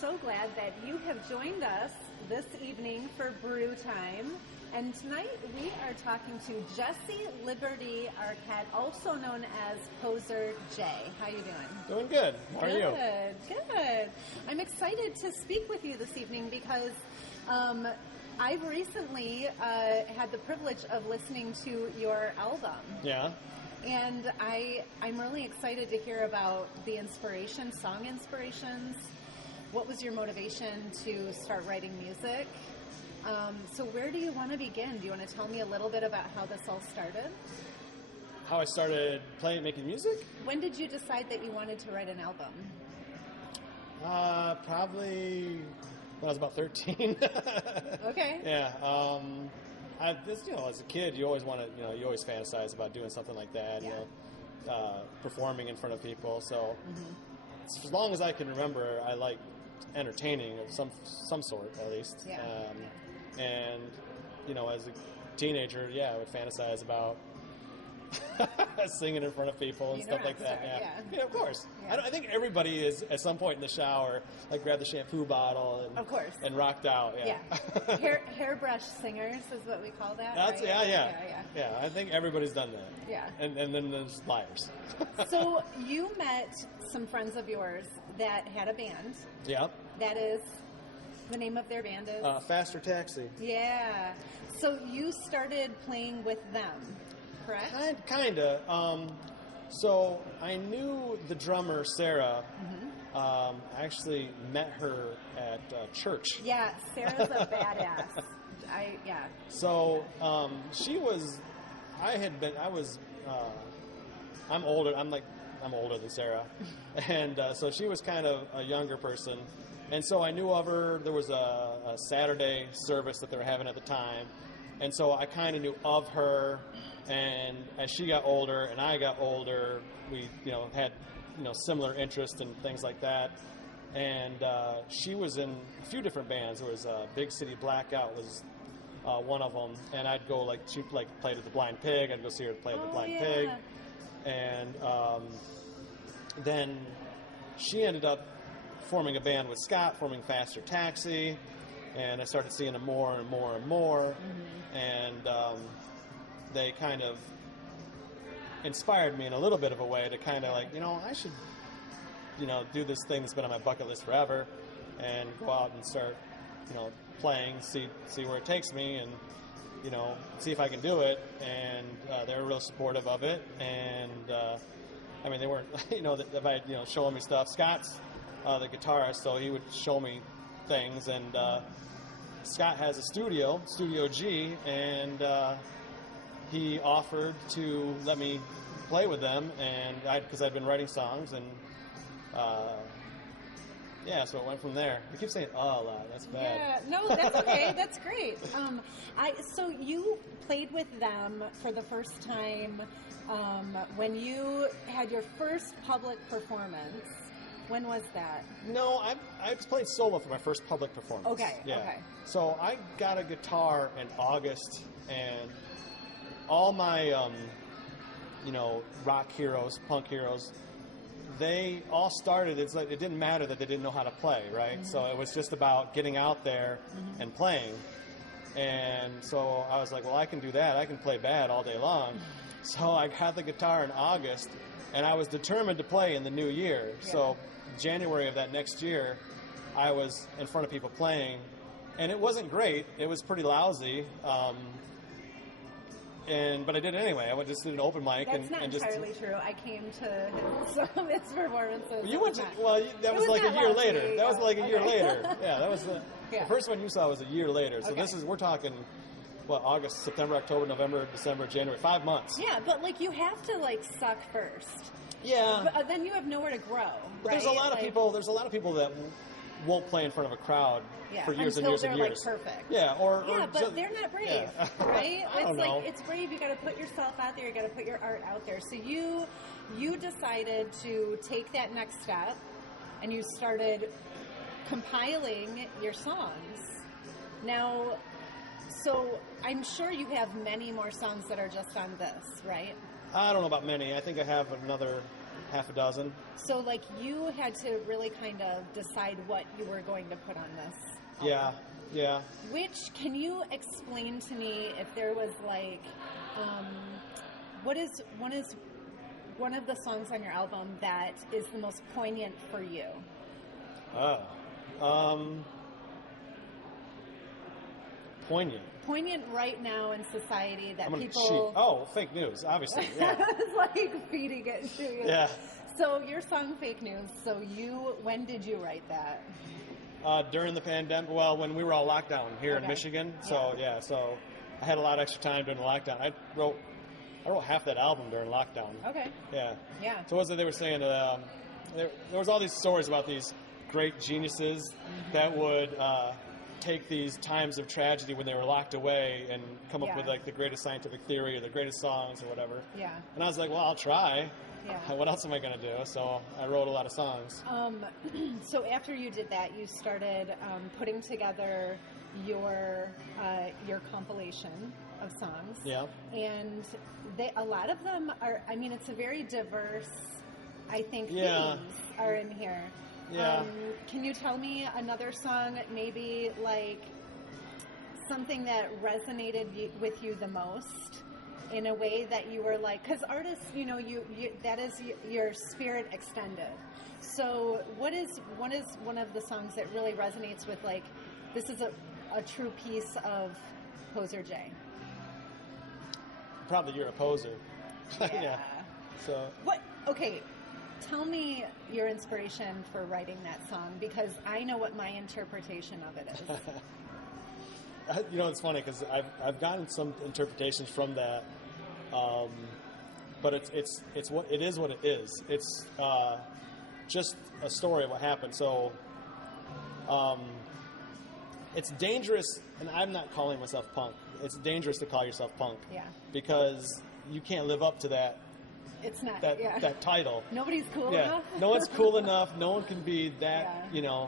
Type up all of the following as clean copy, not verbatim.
so glad that you have joined us this evening for Brew Time. And tonight we are talking to Jesse Liberty Arquette, also known as Poser J. How you doing? Doing good. How are you? Good. I'm excited to speak with you this evening because I've recently had the privilege of listening to your album. Yeah. And I'm really excited to hear about the song inspirations. What was your motivation to start writing music? So where do you want to begin? Do you want to tell me a little bit about how this all started? How I started making music? When did you decide that you wanted to write an album? Probably when I was about 13. Okay. Yeah. As a kid, you always want to, you always fantasize about doing something like that, Yeah. performing in front of people. So as long as I can remember, I liked entertaining of some sort, at least. Yeah. And, as a teenager, I would fantasize about singing in front of people and stuff like that. Yeah, of course. Yeah. I think everybody is at some point in the shower, like grab the shampoo bottle and of course. And rocked out. Yeah. Hairbrush singers is what we call that. That's right? Yeah. I think everybody's done that. Yeah. And then there's liars. So you met some friends of yours that had a band. Yep. That is, the name of their band is? Faster Taxi. Yeah. So you started playing with them, correct? Kinda. So I knew the drummer, Sarah. I actually met her at church. Yeah, Sarah's a badass. So I'm older. I'm older than Sarah. And so she was kind of a younger person. And so I knew of her. There was a Saturday service that they were having at the time. And so I kind of knew of her. And as she got older and I got older, we, had, similar interests and things like that. And she was in a few different bands. There was Big City Blackout was one of them. And I'd go, she played with the Blind Pig. I'd go see her play with the Blind Pig. And then she ended up forming a band with Scott, forming Faster Taxi, and I started seeing them more and more and more, and they kind of inspired me in a little bit of a way to kind of I should, do this thing that's been on my bucket list forever, and go out and start, playing, see where it takes me, and see if I can do it. And they were real supportive of it, and they weren't, if I, showing me stuff. Scott's the guitarist, so he would show me things, and Scott has a Studio G, and he offered to let me play with them, and because I'd been writing songs, and so it went from there. I keep saying a lot. That's bad. Yeah, no, that's okay. That's great. So you played with them for the first time when you had your first public performance. When was that? No, I played solo for my first public performance. Okay, yeah. Okay. So I got a guitar in August, and all my, rock heroes, punk heroes, they all started, it didn't matter that they didn't know how to play, right? So it was just about getting out there and playing. And so I was like, well, I can do that. I can play bad all day long. So I got the guitar in August, and I was determined to play in the new year. Yeah. So January of that next year, I was in front of people playing, and it wasn't great. It was pretty lousy. But I did it anyway. I just did an open mic. That's not entirely true. I came to some of its performances. You went to, that was like a year later. That was like a year later. Yeah, that was the first one you saw was a year later. So we're talking, August, September, October, November, December, January, 5 months. Yeah, but you have to suck first. Yeah. But then you have nowhere to grow. But there's a lot of people. There's a lot of people that won't play in front of a crowd for years and years and years. Perfect. Yeah, but they're not brave, right? I don't know. It's brave. You got to put yourself out there. You got to put your art out there. So you decided to take that next step, and you started compiling your songs. Now, so I'm sure you have many more songs that are just on this, right? I don't know about many. I think I have half a dozen. So, like, you had to really kind of decide what you were going to put on this album. Yeah. Which, can you explain to me if there was, like, what is one of the songs on your album that is the most poignant for you? Poignant. Poignant right now in society that people... Cheat. Oh, fake news, obviously. Yeah. It's like feeding it to you. Yeah. So your song Fake News, when did you write that? During the pandemic, well, when we were all locked down here in Michigan. So, so I had a lot of extra time during the lockdown. I wrote half that album during lockdown. Okay. Yeah. Yeah. So what was it they were saying? There was all these stories about these great geniuses that would take these times of tragedy when they were locked away and come up with like the greatest scientific theory or the greatest songs or whatever. Yeah. And I was like, well, I'll try. Yeah. What else am I going to do? So I wrote a lot of songs. So after you did that, you started putting together your compilation of songs. Yeah. And a lot of them are, I mean, it's a very diverse, I think, Yeah. themes are in here. Yeah. Can you tell me another song, maybe like something that resonated with you the most in a way that you were like, because artists, you that is your spirit extended. So what is one of the songs that really resonates with, like, this is a true piece of Poser J? Probably You're a Poser. Yeah. So. What? Okay. Tell me your inspiration for writing that song, because I know what my interpretation of it is. It's funny because I've gotten some interpretations from that, but it's what it is. What it is. It's just a story of what happened. So it's dangerous, and I'm not calling myself punk. It's dangerous to call yourself punk. Yeah. Because you can't live up to that. It's not that title. Nobody's cool enough. No one's cool enough. No one can be that. Yeah.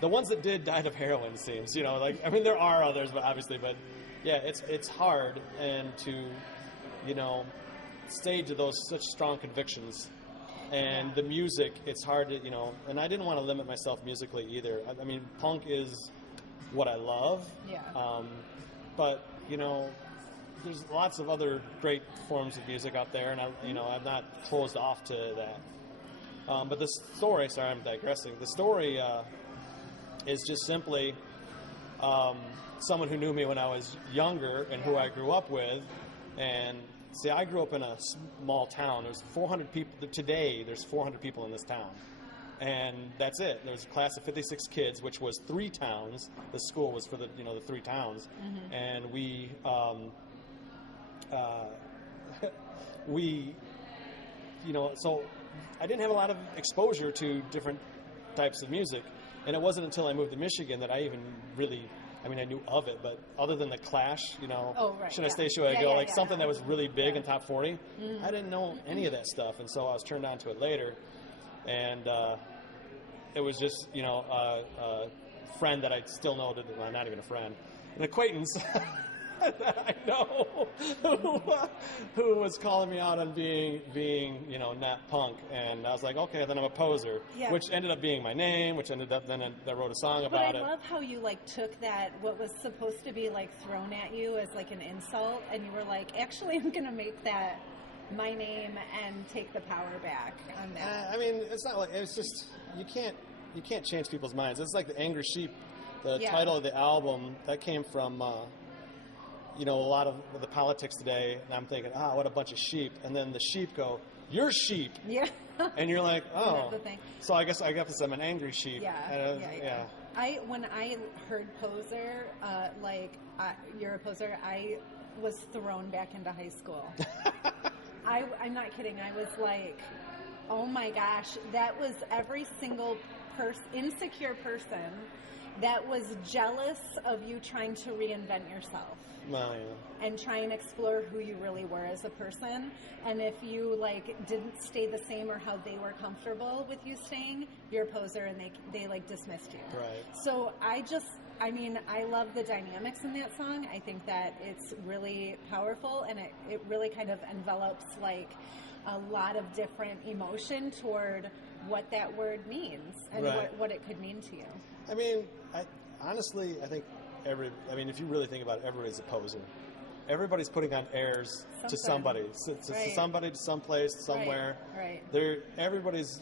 The ones that died of heroin. Seems there are others, but it's hard and to stage of those such strong convictions, and the music, it's hard to and I didn't want to limit myself musically either. I mean, punk is what I love. Yeah. But there's lots of other great forms of music out there, and I'm not closed off to that. But the story, sorry, I'm digressing. The story is just simply someone who knew me when I was younger and who I grew up with. And see, I grew up in a small town. There's 400 people. Today, there's 400 people in this town. And that's it. There's a class of 56 kids, which was 3 towns. The school was for the 3 towns. Mm-hmm. And so I didn't have a lot of exposure to different types of music, and it wasn't until I moved to Michigan that I even really, I knew of it, but other than the Clash, Should I Stay, Should I Go, something that was really big in top 40, I didn't know any of that stuff, and so I was turned on to it later, and it was just, a friend that I still know, not even a friend, an acquaintance that I know who was calling me out on being not punk, and I was like, okay, then I'm a poser, which ended up being my name, which ended up then I wrote a song about it. But I love how you took that, what was supposed to be thrown at you as an insult, and you were like, actually, I'm going to make that my name and take the power back on that. It's not it's just you can't change people's minds. It's like the Angry Sheep, the title of the album that came from. A lot of the politics today, and I'm thinking, what a bunch of sheep. And then the sheep go, you're sheep. Yeah. And you're like, oh. That's the thing. So I guess I'm an angry sheep. Yeah. When I heard Poser, you're a poser, I was thrown back into high school. I'm not kidding. I was like, oh my gosh, that was every single insecure person that was jealous of you trying to reinvent yourself. Well, yeah. And try and explore who you really were as a person. And if you didn't stay the same or how they were comfortable with you staying, you're a poser, and they dismissed you. Right. So I I mean, I love the dynamics in that song. I think that it's really powerful, and it really kind of envelops like a lot of different emotion toward what that word means and what it could mean to you. I mean, honestly, I think if you really think about it, everybody's a poser. Everybody's putting on airs to somebody, to somebody, to someplace, somewhere. Right. Everybody's,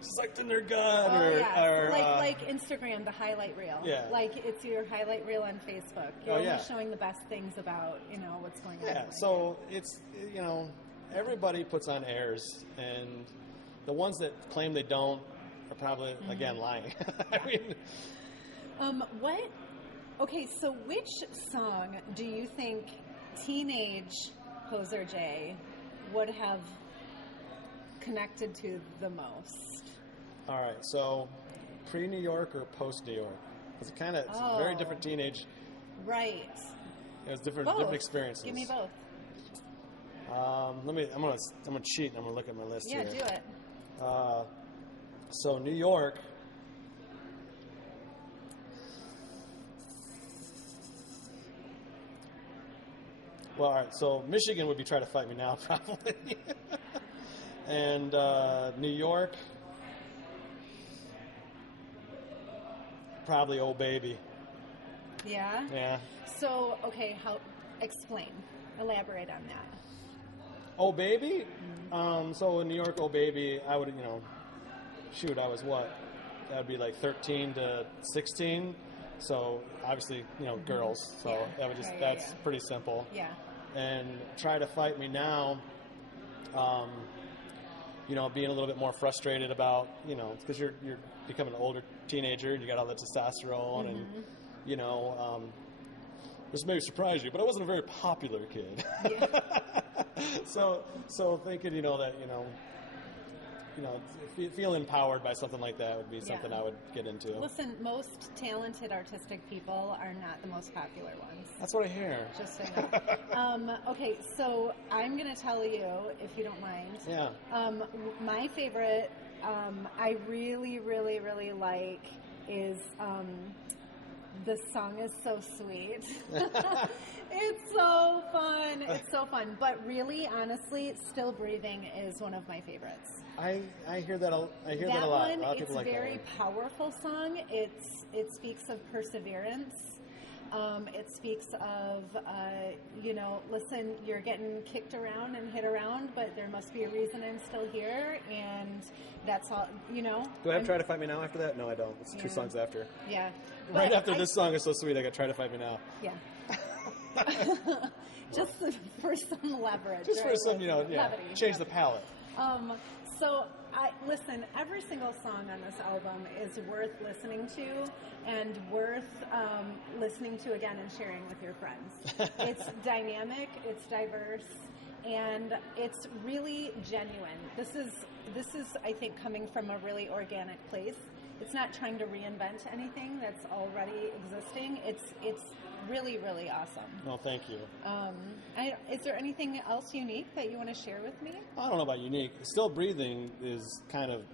sucked in their gut, like Instagram, the highlight reel. Yeah. Like it's your highlight reel on Facebook. You're only showing the best things about what's going on. Yeah. So it's everybody puts on airs, and the ones that claim they don't are probably again lying. I mean, Okay, so which song do you think teenage Poser J would have connected to the most? All right, so pre-New York or post-New York? It's a very different teenage. Right. It was different experiences. Give me both. I'm gonna cheat and I'm gonna look at my list here. Yeah, do it. So New York. Well, all right. So Michigan would be trying to fight me now, probably. And New York, probably "Oh Baby." Yeah. Yeah. So elaborate on that. "Oh Baby." So in New York, "Oh Baby," I would, I was what? That would be like 13 to 16. So obviously, girls. So that's pretty simple. Yeah. And "Try to Fight Me Now," being a little bit more frustrated about, because you're becoming an older teenager and you got all that testosterone and, this may surprise you, but I wasn't a very popular kid. Yeah. so thinking, feel empowered by something like that would be something I would get into. Listen, most talented artistic people are not the most popular ones. That's what I hear. Just so you know. Okay, so I'm going to tell you, if you don't mind. Yeah. My favorite, I really, really, really like is "The Song Is So Sweet." It's so fun. It's so fun. But really, honestly, "Still Breathing" is one of my favorites. I hear that. I hear that a lot. A lot of people like that one. It's a very powerful song. It speaks of perseverance. It speaks of, listen, you're getting kicked around and hit around, but there must be a reason I'm still here, and that's all, Do I have "Try to Fight Me Now" after that? No, I don't. It's 2 songs after. Yeah. Right after "This Song Is So Sweet," I got "Try to Fight Me Now." Yeah. Just for some leverage. Just for some, levity. Change the palette. So, listen, every single song on this album is worth listening to and worth listening to again and sharing with your friends. It's dynamic, it's diverse, and it's really genuine. This is, I think, coming from a really organic place. It's not trying to reinvent anything that's already existing. It's really, really awesome. Well, thank you. Is there anything else unique that you want to share with me? I don't know about unique. "Still Breathing" is kind of,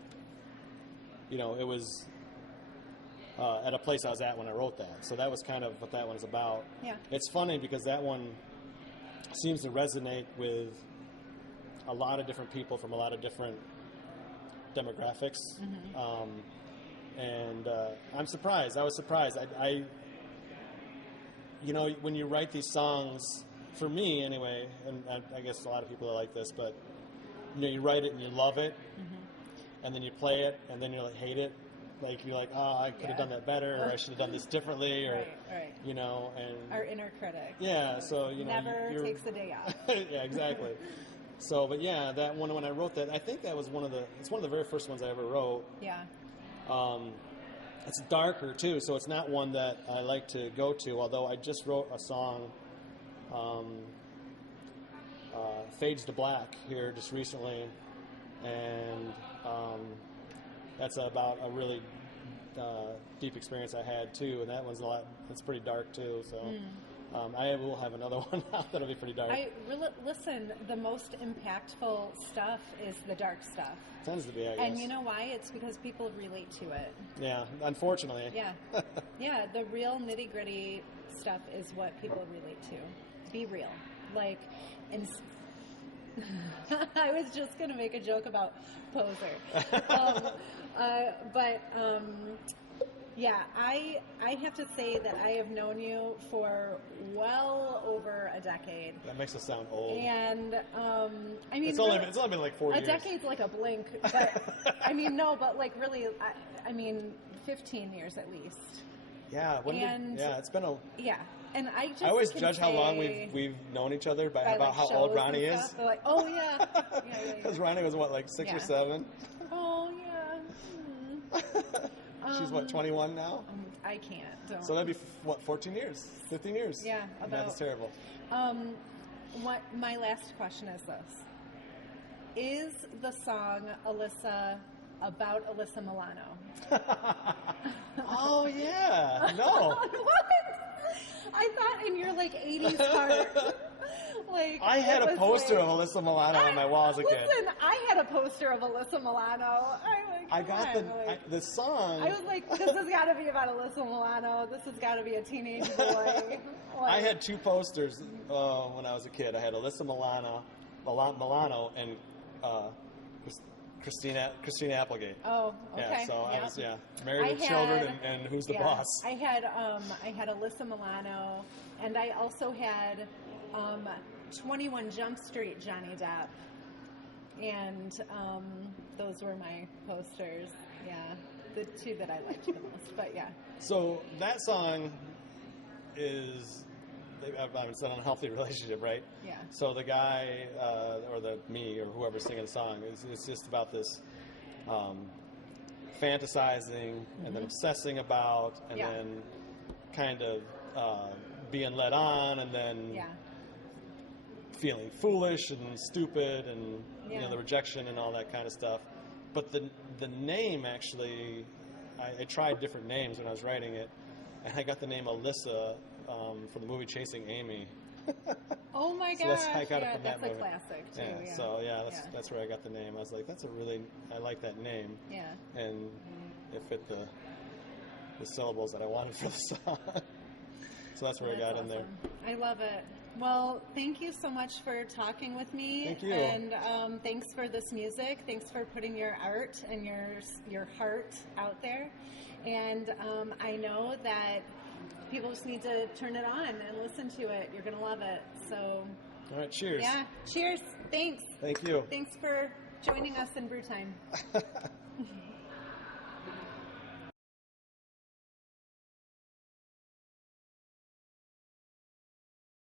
it was at a place I was at when I wrote that. So that was kind of what that one's about. Yeah. It's funny because that one seems to resonate with a lot of different people from a lot of different demographics. And I'm surprised. I was surprised. I when you write these songs, for me anyway, and I guess a lot of people are like this, but you write it and you love it, and then you play it and then you hate it. Like you're like, I could have done that better, or I should have done this differently, or right. And our inner critic. Yeah, so never takes the day off. Yeah, exactly. So, but yeah, that one, when I wrote that, I think that was one of the very first ones I ever wrote. Yeah. It's darker too, so it's not one that I like to go to. Although I just wrote a song, "Fades to Black" here just recently, and that's about a really deep experience I had too. And that one's it's pretty dark too. So I will have another one out that'll be pretty dark. Listen, the most impactful stuff is the dark stuff. Tends to be, I guess. And you know why? It's because people relate to it. Yeah, unfortunately. Yeah. Yeah, the real nitty-gritty stuff is what people relate to. Be real. Like, I was just going to make a joke about poser. Yeah, I have to say that I have known you for well over a decade. That makes us sound old. And I mean, it's only been like 4 years. A decade's like a blink, but I mean, no, but like really, I mean, 15 years at least. Yeah, it's been a. Yeah, and I always judge how long we've known each other by about like how old Ronnie is. They're like, oh yeah, Because Ronnie was what, like 6 or 7. Oh yeah. She's what, 21 now? I can't. Don't. So that'd be what, 14 years, 15 years? Yeah, That's terrible. What my last question is this: is the song Alyssa about Alyssa Milano? Oh yeah, no. What? I thought in your like 80s heart. Like, I had a poster of Alyssa Milano on my wall as a kid. Listen, I had a poster of Alyssa Milano. I got the song. I was like, this has got to be about Alyssa Milano. This has got to be a teenage boy. I had 2 posters when I was a kid. I had Alyssa Milano and Christina Applegate. Oh, okay. Yeah, so yeah. I was married with children and Who's the Boss. I had Alyssa Milano, and I also had 21 Jump Street Johnny Depp, and those were my posters. Yeah, the 2 that I liked the most. But yeah. So that song is, it's an unhealthy relationship, right? Yeah. So the guy, or me, or whoever's singing the song, it's just about this fantasizing and then obsessing about, and then kind of being led on, and then feeling foolish and stupid, and the rejection and all that kind of stuff. But the name, actually, I tried different names when I was writing it, and I got the name Alyssa from the movie Chasing Amy. Oh my So gosh! I got it from that movie. That's a classic too. Yeah. So that's where I got the name. I was like, I like that name. Yeah. And it fit the syllables that I wanted for the song. So that's where I got in there. I love it. Well, thank you so much for talking with me. Thank you. And thanks for this music. Thanks for putting your art and your heart out there. And I know that people just need to turn it on and listen to it. You're going to love it. So. All right. Cheers. Yeah. Cheers. Thanks. Thank you. Thanks for joining us in Brew Time.